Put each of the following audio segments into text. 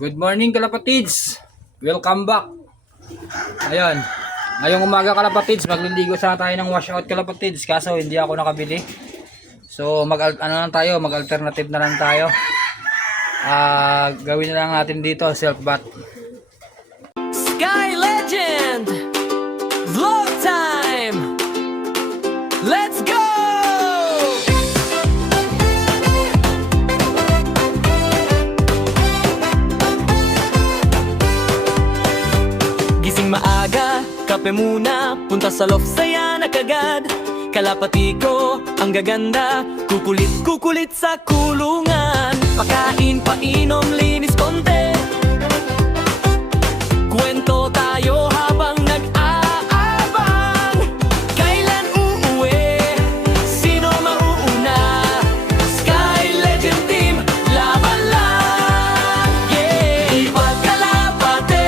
Good morning kalapatids. Welcome back. Ayan. Ngayong umaga kalapatids, magliligo sana tayo ng washout kalapatids. Kaso hindi ako nakabili. So mag-alternative na lang tayo. Gawin na lang natin dito self bath. Sky Legend Vlog Time. Let's go! Gising maaga, kape muna, punta sa loft, saya na kagad. Kalapati ko, ang gaganda, kukulit sa kulungan. Pakain, painom, linis konti. Kwento tayo habang nag-aabang. Kailan uuwi? Sino mauuna? Sky Legend Team, laban lang! Yeah! Lipat kalapate,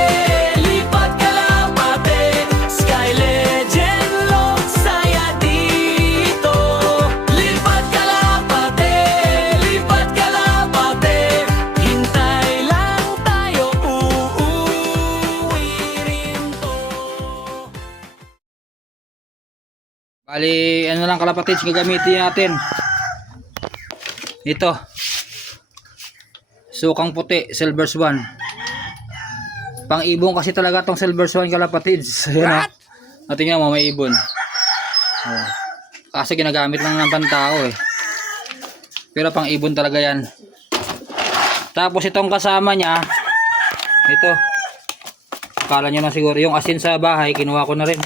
Sky Legend Log, saya dito. Lipat kalapate, hintay lang tayo, uuwi rin to. Bali, ano lang kalapatids, gagamitin natin. Ito. Sukang puti, Silver Swan. Pang-ibon kasi talaga tong Silver Swan kalapatids. Ayan o. Tingnan mo, may ibon. Oh. Kasi ginagamit lang ng pantao eh. Pero pang-ibon talaga yan. Tapos itong kasama niya, ito. Akala nyo na siguro, yung asin sa bahay, kinuha ko na rin.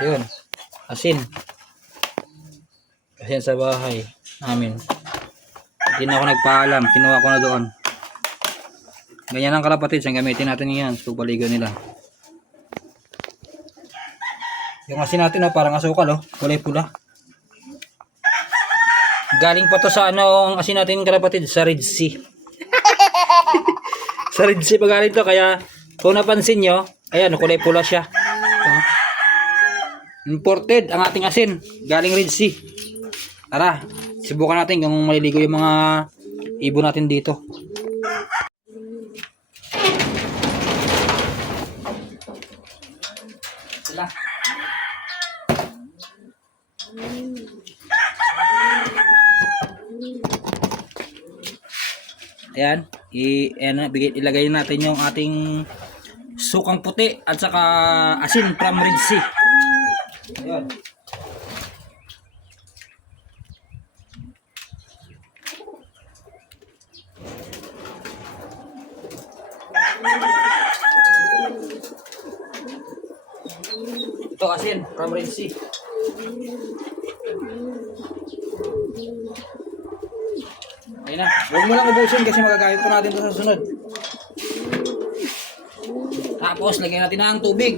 Ayun, asin. Asin sa bahay namin. Hindi na ako nagpaalam, kinuha ko na doon. Ganyan ang kalapatids, ang gamitin natin yan sa pagpaligo nila. Yung asin natin parang asukal kulay pula. Galing pa to sa ang asin natin kalapatids, sa Red Sea. Sa Red Sea pa galing to, kaya kung napansin nyo, ayan, kulay pula siya. Imported ang ating asin, galing Red Sea. Tara, subukan natin kung maliligo yung mga ibon natin dito. Sila. Ayan, ilagay natin yung ating sukang puti at saka asin from Red Sea. Ayan. Ito asin from Red Sea. Ayun na. Huwag mo lang ubusin kasi magagamit po natin ito sa sunod. Tapos lagyan natin na ang tubig.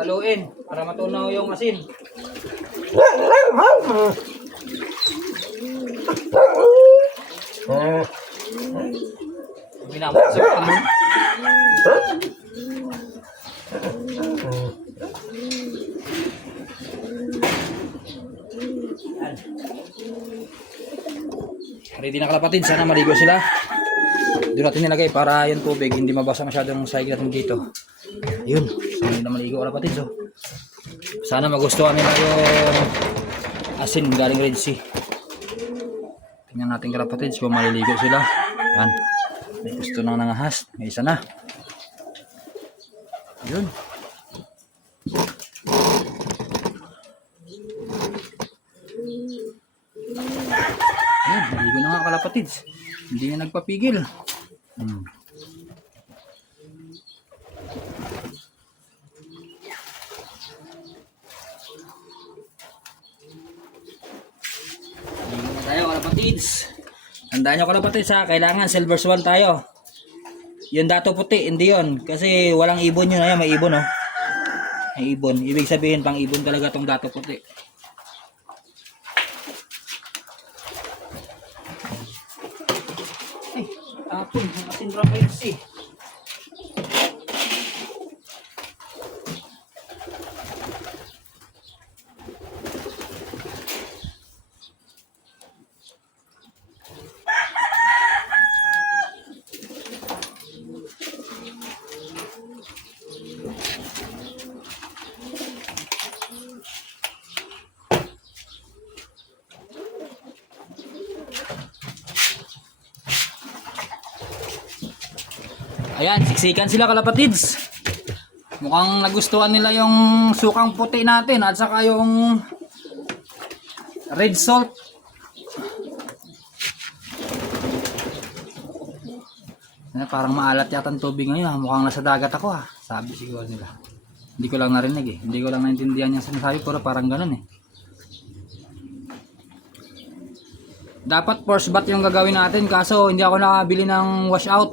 Haluin para matunaw yung asin. Minamasok ka mo. Ready na kalapatid, sana maligo sila. Doon natin nilagay para yung tubig hindi mabasa masyadong sahig natin dito. Ayun, sana na maligo kalapatid. So, sana magustuhan nila yung asin galing Red Sea. Tingnan natin kalapatid kung maliligo sila. Yan, may gusto nang nangahas. May isa na. Ayun. Ayan, maligo na nga kalapatids. Hindi na nagpapigil. Maligo na tayo kalapatids. Tandaan nyo kalapatids kailangan Silver Swan tayo. Yung dato puti, hindi yun. Kasi walang ibon yun. Ayan, may ibon May ibon. Ibig sabihin pang ibon talaga tong dato puti. Tapon, atin from Red Sea. Ayan, siksikan sila kalapatids. Mukhang nagustuhan nila yung sukang puti natin at saka yung red salt. Parang maalat yata ang tubig ngayon. Mukhang nasa dagat ako ha. Sabi siguro nila. Hindi ko lang narinig eh. Hindi ko lang naintindihan yung sinasabi pero parang ganun eh. Dapat force bath yung gagawin natin kaso hindi ako nakabili ng washout.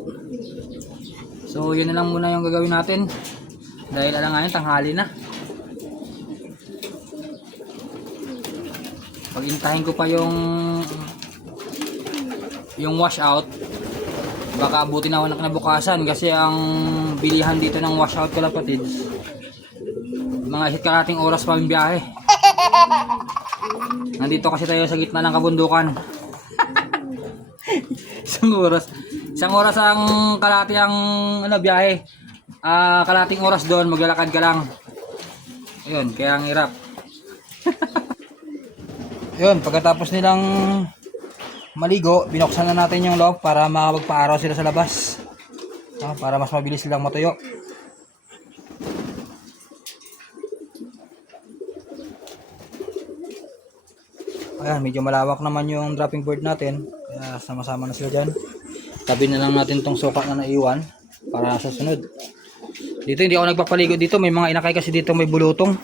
So yun na lang muna yung gagawin natin. Dahil alam nga yun, tanghali na. Pag-intahin ko pa yung washout, baka abutin ako ng kinabukasan kasi ang bilihan dito ng washout kalapatids, mga isa't kalating oras pa yung biyahe. Nandito kasi tayo sa gitna ng kabundukan. Isang oras ang kalati ang biyahe. Kalating oras doon, maglalakad ka lang. Ayun, kaya ang hirap. Ayun, pagkatapos nilang maligo, binuksan na natin yung loob para makapagpa-araw sila sa labas. Para mas mabilis silang matuyo. Ayan, medyo malawak naman yung dropping board natin. Kaya sama-sama na sila dyan. Tabi na lang natin tong suka na naiwan para sa sunod. Dito hindi ako nagpapaligo dito. May mga inakay kasi dito may bulutong.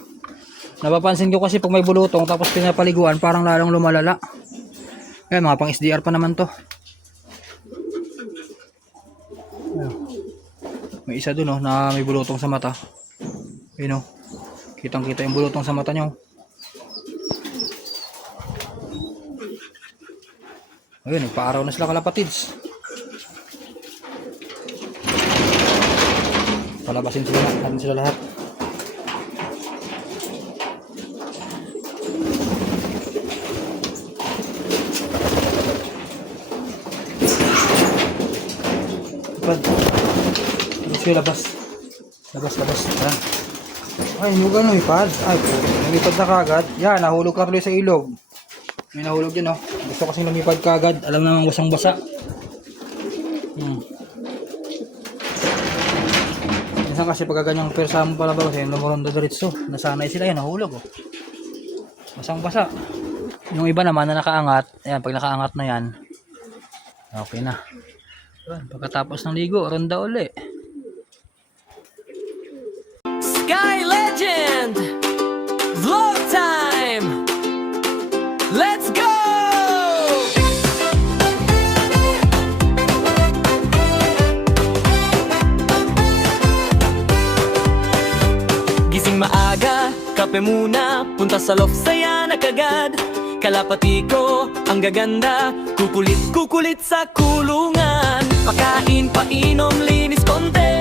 Napapansin ko kasi pag may bulutong tapos pinapaliguan parang lalong lumalala. Ayan, mga pang SDR pa naman to. Ayan. May isa dun na may bulutong sa mata. Ayan kitang kita yung bulutong sa mata nyo. Ayun, nagpa-araw na sila kalapatids. Palabasin sila natin sila lahat. Labas. Labas. Ayan. Ay, huwag lumipad. Ay, lumipad na kagad. Yan, nahulog ka tuloy sa ilog. May nahulog dyan Gusto kasing lumipad kagad. Alam naman basang-basa. Minsan kasi pagka ganyang persa mo pala ba kasi lumurondo diretso. Nasanay sila yan, nahulog Basang-basa. Yung iba naman na nakaangat. Ayan, pag nakaangat na yan, okay na. Pagkatapos ng ligo, ronda uli. Sky Legend Vlog Time. Let's go! Gising maaga, kape muna, punta sa loft, saya na kagad. Kalapati ko, ang gaganda, kukulit sa kulungan. Pakain, painom, linis konti.